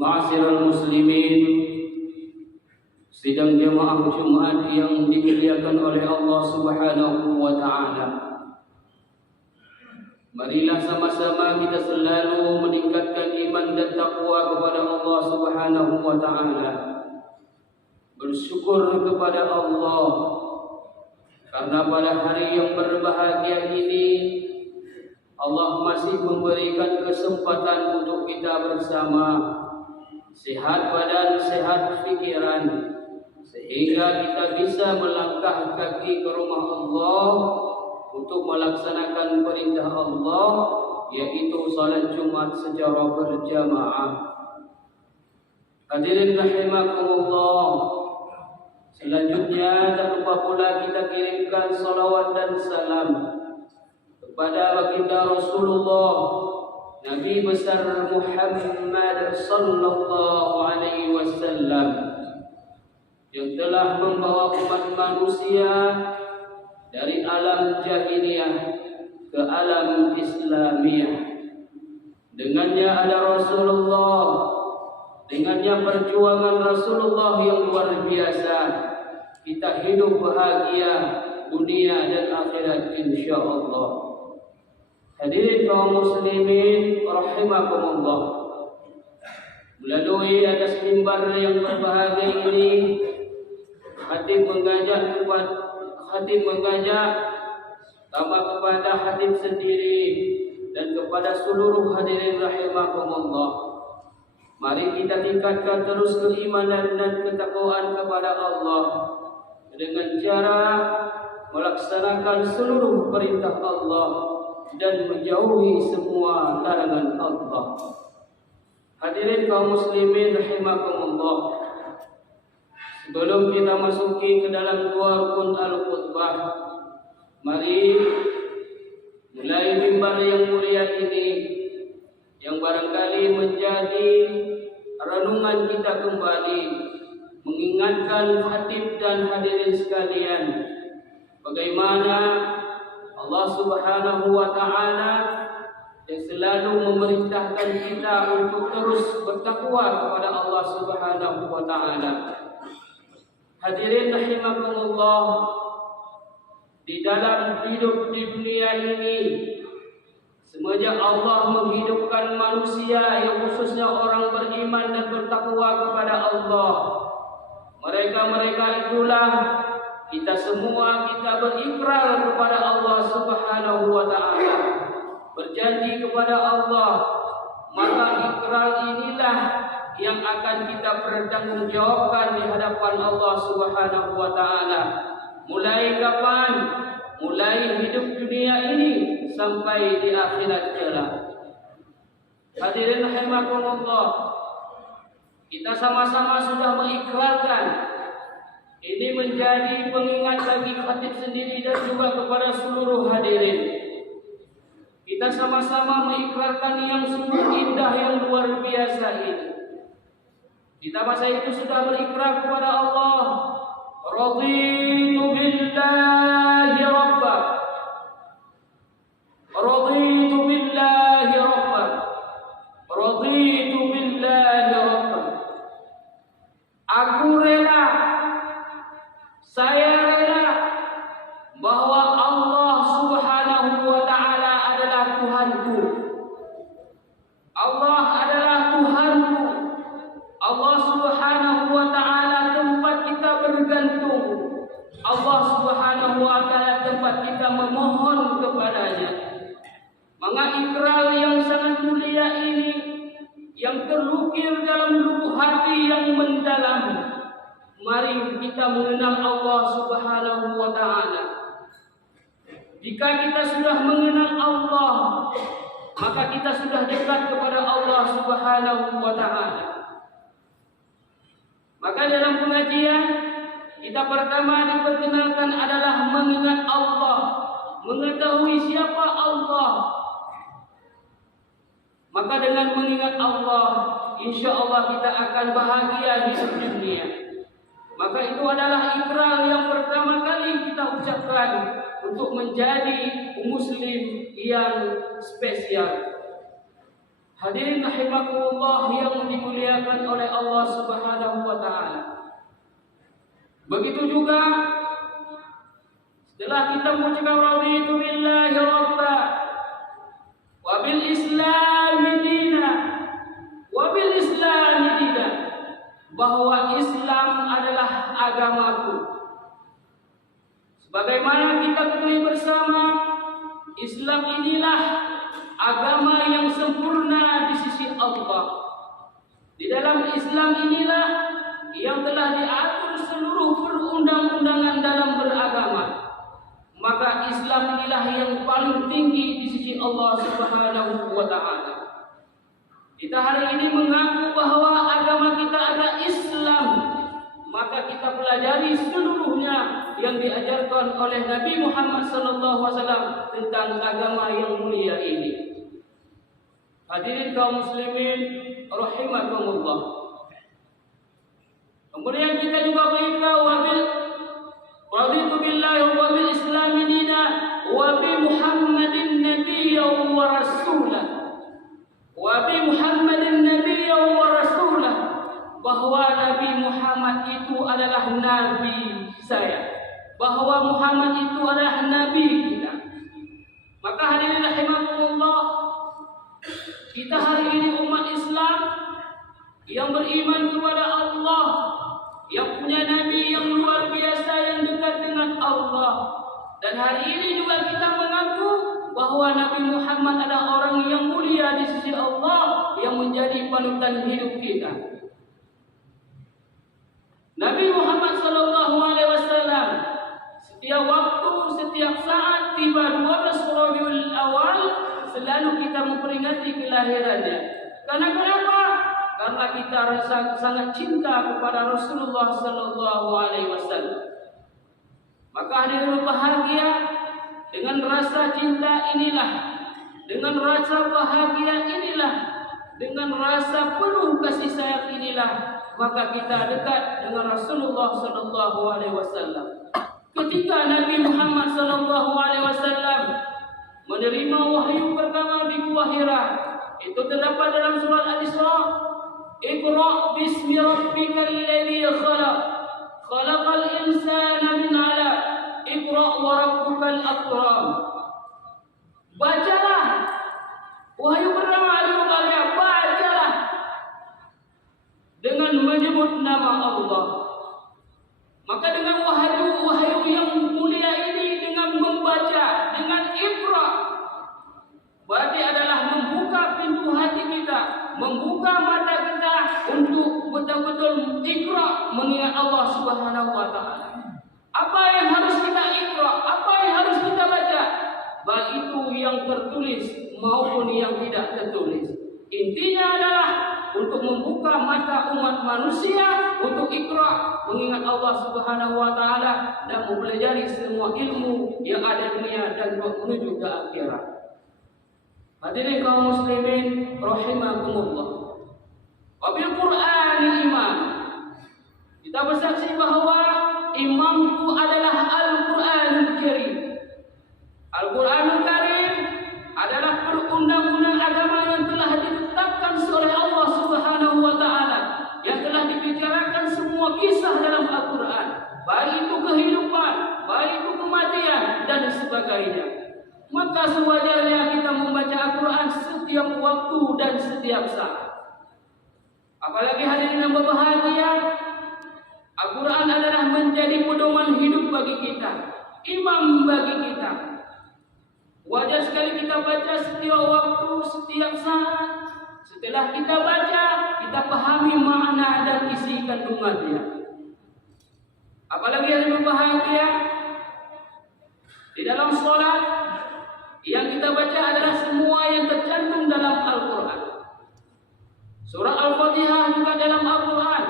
Ma'asyiral muslimin, sidang jamaah Jumat yang dimuliakan oleh Allah Subhanahu wa taala. Marilah sama-sama kita selalu meningkatkan iman dan takwa kepada Allah Subhanahu wa taala. Bersyukur kepada Allah karena pada hari yang berbahagia ini Allah masih memberikan kesempatan untuk kita bersama, sehat badan, sehat pikiran, sehingga kita bisa melangkah kaki ke rumah Allah untuk melaksanakan perintah Allah, yaitu salat Jumat secara berjamaah. Hadirin rahimakumullah, selanjutnya tak lupa pula kita kirimkan salawat dan salam kepada baginda Rasulullah Nabi besar Muhammad sallallahu alaihi wasallam yang telah membawa umat manusia dari alam jahiliyah ke alam Islamiyah. Dengannya ada Rasulullah, dengannya perjuangan Rasulullah yang luar biasa, kita hidup bahagia dunia dan akhirat insyaallah. Hadirin kaum muslimin rahimakumullah, melalui atas mimbar yang berbahagia ini, khatib mengajak sama kepada khatib sendiri dan kepada seluruh hadirin rahimakumullah. Mari kita tingkatkan terus keimanan dan ketakwaan kepada Allah dengan cara melaksanakan seluruh perintah Allah dan menjauhi semua larangan Allah. Hadirin kaum muslimin rahimakumullah, sebelum kita masuki ke dalam dua rukun al-khutbah, mari mulai mimbar yang mulia ini yang barangkali menjadi renungan kita kembali, mengingatkan khatib dan hadirin sekalian bagaimana Allah Subhanahu wa taala yang selalu memerintahkan kita untuk terus bertakwa kepada Allah Subhanahu wa taala. Hadirin rahimakumullah, di dalam hidup di dunia ini, semenjak Allah menghidupkan manusia yang khususnya orang beriman dan bertakwa kepada Allah, mereka itulah kita semua kita berikrar kepada Allah Subhanahu wa taala, berjanji kepada Allah, maka ikrar inilah yang akan kita pertanggungjawabkan di hadapan Allah Subhanahu wa taala. Mulai kapan? Mulai hidup dunia ini sampai di akhirat kelak. Hadirin rahimakumullah, kita sama-sama sudah mengikrarkan. Ini menjadi pengingat bagi khatib sendiri dan juga kepada seluruh hadirin. Kita sama-sama mengikrarkan yang sungguh indah, yang luar biasa ini. Kita masa itu sudah berikrar kepada Allah, raditu billahi rabba, raditu billahi rabba, raditu billahi rabba. Aku rela, saya rela bahwa Allah Subhanahu wa taala adalah Tuhanku. Allah adalah Tuhanku. Allah Subhanahu wa taala tempat kita bergantung. Allah Subhanahu wa taala tempat kita memohon kepadanya. Maka ikrar yang sangat mulia ini yang terukir dalam lubuk hati yang mendalam, mari kita mengenal Allah Subhanahu wa taala. Jika kita sudah mengenal Allah, maka kita sudah dekat kepada Allah Subhanahu wa taala. Maka dalam pengajian kita pertama diperkenalkan adalah mengingat Allah, mengetahui siapa Allah. Maka dengan mengingat Allah, insya Allah kita akan bahagia di dunia. Maka itu adalah ikrar yang pertama kali kita ucapkan untuk menjadi muslim yang spesial. Hadirin rahimakumullah yang dimuliakan oleh Allah Subhanahu wa taala. Begitu juga setelah kita mengucapkan raditu billahi rabba wa bil islami dina wa bil islami dina, bahwa Islam adalah agamaku. Sebagaimana kita ketahui bersama, Islam inilah agama yang sempurna di sisi Allah. Di dalam Islam inilah yang telah diatur seluruh perundang-undangan dalam beragama. Maka Islam inilah yang paling tinggi di sisi Allah Subhanahu wa taala. Kita hari ini mengaku bahwa agama kita adalah Islam, maka kita pelajari seluruhnya yang diajarkan oleh Nabi Muhammad SAW tentang agama yang mulia ini. Hadirin kaum muslimin rahimakumullah. Kemudian kita juga berikrar wabil raditu billahi wa bil islami dina wa bi Muhammadin nabiyyan wa rasulah. Wa bi Muhammadin nabiyyan wa rasulah, bahwa Nabi Muhammad itu adalah nabi saya, bahwa Muhammad itu adalah nabi kita. Maka hadirin rahimakumullah, kita hari ini umat Islam yang beriman kepada Allah, yang punya nabi yang luar biasa yang dekat dengan Allah. Dan hari ini juga kita mengaku bahwa Nabi Muhammad adalah orang yang mulia di sisi Allah, yang menjadi panutan hidup kita. Nabi Muhammad SAW setiap waktu, setiap saat tiba 12 Rabiul Awal, selalu kita memperingati kelahirannya. Karena kenapa? Karena kita sangat cinta kepada Rasulullah SAW. Maka hadirin bahagia, dengan rasa cinta inilah, dengan rasa bahagia inilah, dengan rasa penuh kasih sayang inilah, maka kita dekat dengan Rasulullah SAW. Ketika Nabi Muhammad SAW menerima wahyu pertama di Gua Hira, itu terdapat dalam surat Al-Isra, Iqra bismi rabbikal ladzi khalaq, khalaqal insana min 'alaq, Iqra wa rabbukal akram. Bacalah wahyu pertama di Gua Hira, bacalah dengan menyebut nama Allah. Maka dengan wahyu yang mulia ini, dengan membaca, dengan Iqra, berarti adalah membuka pintu hati kita, membuka mata kita untuk betul-betul Iqra, mengingat Allah Subhanahu wa taala. Apa yang harus kita Iqra? Apa yang harus kita baca? Baik itu yang tertulis maupun yang tidak tertulis. Intinya adalah untuk membuka mata umat manusia untuk Iqra, mengingat Allah Subhanahu wa taala, dan mempelajari semua ilmu yang ada di dunia dan menuju ke akhirat. Hadirin kaum muslimin rahimakumullah. Wabil Qur'ani imam. Kita bersaksi bahwa imamku adalah Al-Qur'anul Karim. Al-Qur'anul Karim adalah perundang-undang agama yang telah ditetapkan oleh Allah Subhanahu wa taala, yang telah dibicarakan semua kisah dalam Al-Qur'an, baik itu kehidupan, baik itu kematian dan sebagainya. Maka sewajarnya kita membaca Al-Qur'an setiap waktu dan setiap saat. Apalagi hadirin yang berbahagia, Al-Qur'an adalah menjadi pedoman hidup bagi kita, imam bagi kita. Wajar sekali kita baca setiap waktu, setiap saat. Setelah kita baca, kita pahami makna dan isi kandungannya. Apalagi yang berbahagia, di dalam sholat yang kita baca adalah semua yang tercantum dalam Al-Quran. Surah Al-Fatihah juga dalam Al-Quran.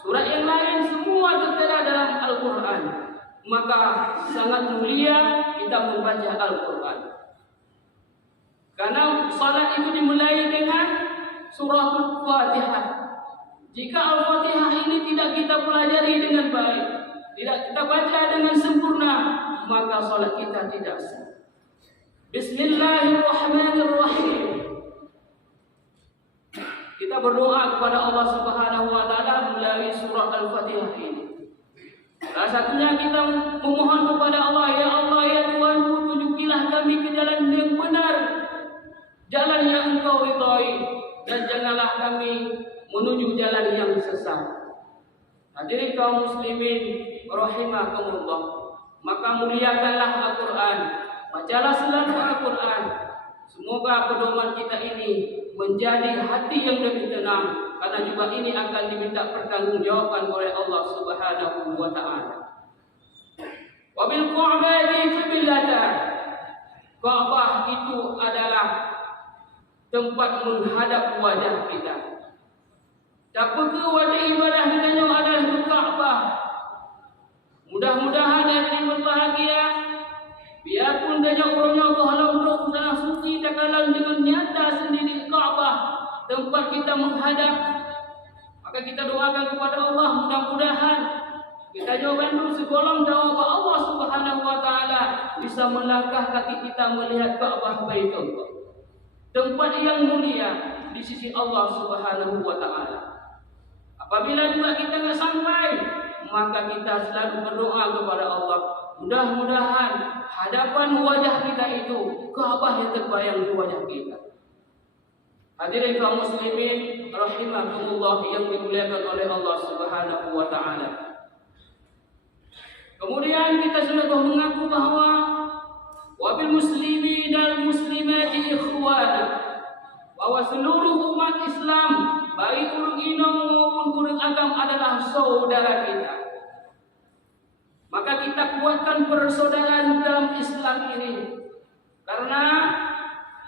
Surat yang lain semua tertera dalam Al-Quran. Maka sangat mulia kita membaca Al-Quran. Karena salat itu dimulai dengan surah Al-Fatihah. Jika Al-Fatihah ini tidak kita pelajari dengan baik, tidak kita baca dengan sempurna, maka salat kita tidak sah. Bismillahirrahmanirrahim. kita berdoa kepada Allah Subhanahu wa taala melalui surah Al-Fatihah ini. Salah satunya kita memohon kepada Allah, ya Allah ya Tuhanku, tunjukilah kami ke jalan yang benar, jalan yang Engkau ridhai, dan janganlah kami menuju jalan yang sesat. Hadirin kaum muslimin rahimakumullah, maka muliakanlah Al-Quran, bacalah selalu Al-Quran. Semoga pedoman kita ini menjadi hati yang lebih tenang, karena juga ini akan diminta pertanggungjawaban oleh Allah Subhanahu wa taala. Wa bil Qa'bati qiblatan. Ka'bah itu adalah tempat menghadap wajah kita. Apakah wajah ibadah kita adalah Ka'bah? Mudah-mudahan hari ini berbahagia. Biarpun banyak orangnya kehalang roh tanah suci terkalang dengan nyata sendiri Ka'bah tempat kita menghadap, maka kita doakan kepada Allah, mudah-mudahan kita jawaban dulu segolong jawab Allah Subhanahu wa taala bisa melangkah kaki kita melihat Ka'bah Baitullah, tempat yang mulia di sisi Allah Subhanahu wa taala. Apabila juga kita tidak sampai, maka kita selalu berdoa kepada Allah, mudah-mudahan hadapan wajah kita itu Ka'bah yang terbayang di wajah kita. Hadirin kaum muslimin rahimakumullah yang dimuliakan oleh Allah Subhanahu wa taala. Kemudian kita sudah mengaku bahwa wabil muslimin dan muslimati ikhwana, bahwa seluruh umat Islam baik urang Inom maupun urang agam adalah saudara kita. Maka kita kuatkan persaudaraan dalam Islam ini, karena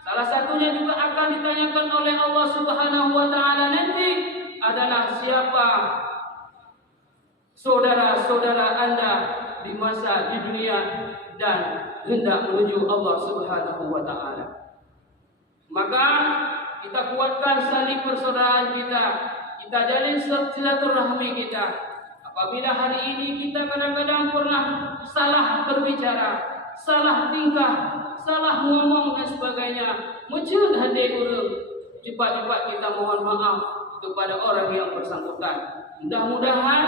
salah satunya juga akan ditanyakan oleh Allah Subhanahu wa taala nanti adalah siapa saudara-saudara Anda di masa di dunia dan hendak menuju Allah Subhanahu wa taala. Maka kita kuatkan saling persaudaraan kita jalin silaturahmi kita. Apabila hari ini kita kadang-kadang pernah salah berbicara, salah tingkah, salah ngomong dan sebagainya, menciut hati orang, cepat-cepat kita mohon maaf kepada orang yang bersangkutan. Mudah-mudahan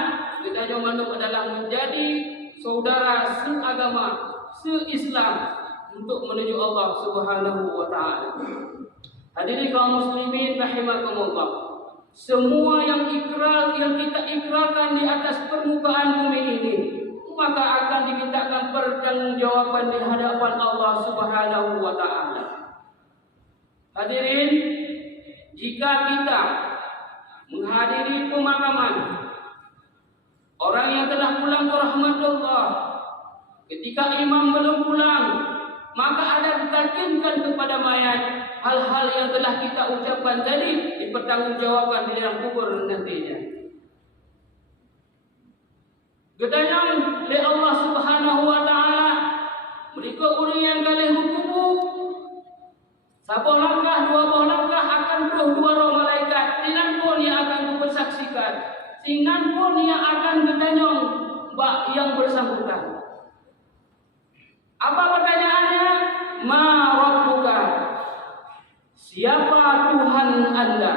kita jangan adalah menjadi saudara seagama, se-Islam untuk menuju Allah Subhanahu wa taala. Hadirin kaum muslimin rahimakumullah, semua yang kita ikrarkan di atas permukaan bumi ini, maka akan dimintakan pertanggungjawaban di hadapan Allah Subhanahu wa taala. Hadirin, jika kita menghadiri pemakaman orang yang telah pulang ke rahmatullah, ketika imam belum pulang, maka ada ditalkinkan kepada mayat hal-hal yang telah kita ucapkan tadi dipertanggungjawabkan di dalam kubur nantinya. Gedanyang oleh Allah Subhanahu wa taala, mereka orang yang kalih hukumu sabuh langkah, dua buah langkah akan roh dua roh malaikat, sinan pun yang akan dipersaksikan, sinan pun yang akan bertanyong yang bersangkutan. Apa pertanyaannya? Ma rabbuka? Siapa Tuhan Anda?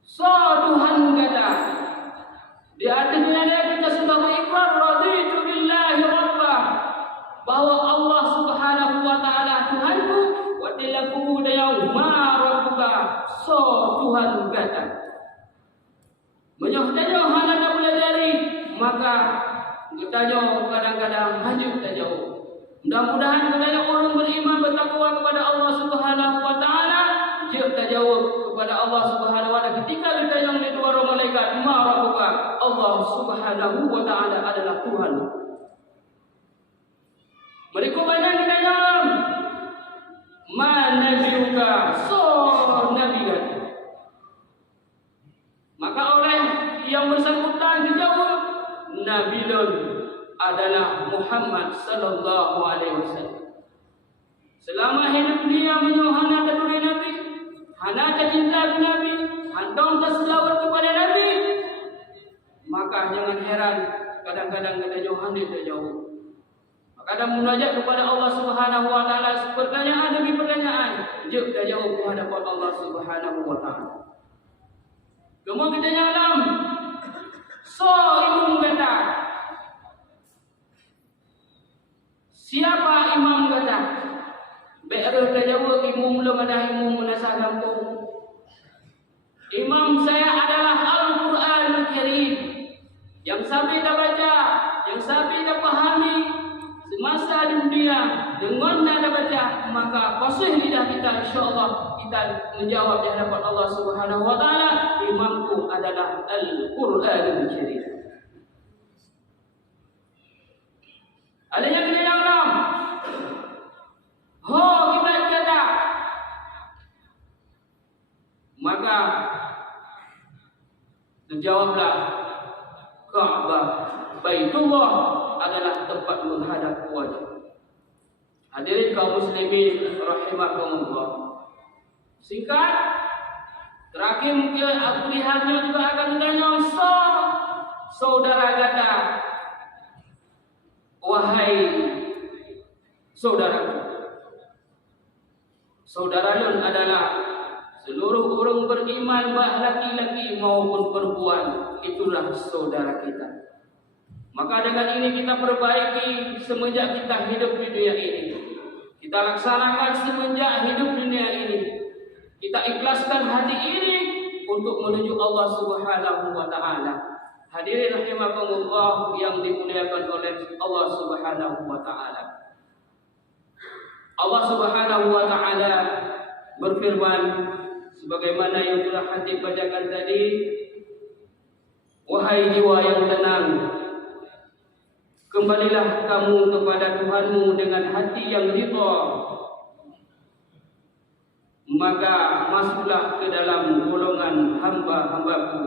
So Tuhan kata. Di artinya kita sudah berikrar raditu billahi rabbah, bahwa Allah Subhanahu wa taala Tuhanku, wa tilaku dayau ma rabbuka, so Tuhan kata. Menyohdanyo hana pelajari, maka kita jauh kadang-kadang hanyut tak jauh. Mudah-mudahan kepada orang beriman bertakwa kepada Allah Subhanahu wa taala, dia terjawab kepada Allah Subhanahu wa taala ketika ditanya oleh dua orang malaikat, ma rabbuka? Allah Subhanahu wa taala adalah Tuhan. Mereka banyak ditanya, ma nabiyuka? So nabi kan. Maka oleh yang bersangkutan dijawab, Nabiun adalah Muhammad sallallahu alaihi wasallam. Selama hidup dia menyuhana keduri Nabi, hana cinta Nabi, handong terselawat kepada Nabi, maka jangan heran kadang-kadang kita jauhan dia jauh. Maka ada munajat kepada Allah Subhanahu wa taala, pertanyaan demi pertanyaan, jawab dan jawab di hadapan Allah Subhanahu wa taala. Kemudian kita nyalam, so imam kata, siapa imam kata? Be'arah tajawab imam belum ada imam munasah kampung. Imam saya adalah Al-Quranul Karim. Yang sampai dah baca, yang sampai dah pahami semasa dunia dengan dah baca, maka fasih lidah kita, insyaAllah kita menjawab di hadapan Allah Subhanahu wa taala, imamku adalah Al-Quranul Karim. Ada yang kena dalam. Ho kita kata. Maka terjawablah, Ka'bah Baitullah adalah tempat menghadap wajah. Hadirin kaum muslimin rahimakumullah. Singkat, terakhir mungkin aku lihatnya juga akan tanya, saudara kata, wahai saudaraku, saudara Yun adalah seluruh orang beriman, baik laki-laki maupun perempuan, itulah saudara kita. Maka dengan ini kita perbaiki semenjak kita hidup di dunia ini. Kita laksanakan semenjak hidup di dunia ini. Kita ikhlaskan hati ini untuk menuju Allah Subhanahu wa taala. Hadirin rahimakumullah yang dimuliakan oleh Allah Subhanahu wa taala. Allah Subhanahu wa taala berfirman sebagaimana yang telah hati bacakan tadi, wahai jiwa yang tenang, kembalilah kamu kepada Tuhanmu dengan hati yang ridha, maka masuklah ke dalam golongan hamba-hambaku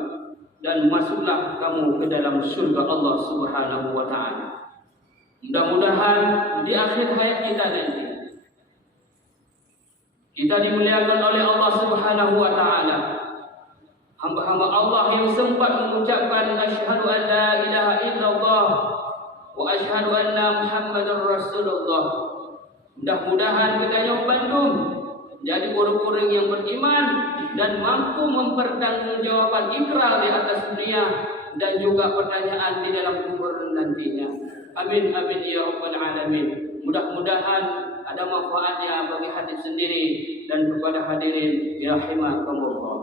dan masuklah kamu ke dalam surga Allah Subhanahu wa taala. Mudah-mudahan di akhir hayat kita nanti kita dimuliakan oleh Allah Subhanahu wa taala. Hamba-hamba Allah yang sempat mengucapkan asyhadu an la ilaha illallah wa asyhadu anna Muhammadar Rasulullah. Mudah-mudahan kita yang Bandung jadi orang-orang yang beriman dan mampu mempertanggungjawabkan ikrar di atas dunia dan juga pertanyaan di dalam kubur nantinya. Amin amin ya rabbal alamin. Mudah-mudahan ada manfaatnya bagi hati sendiri dan kepada hadirin rahimakumullah.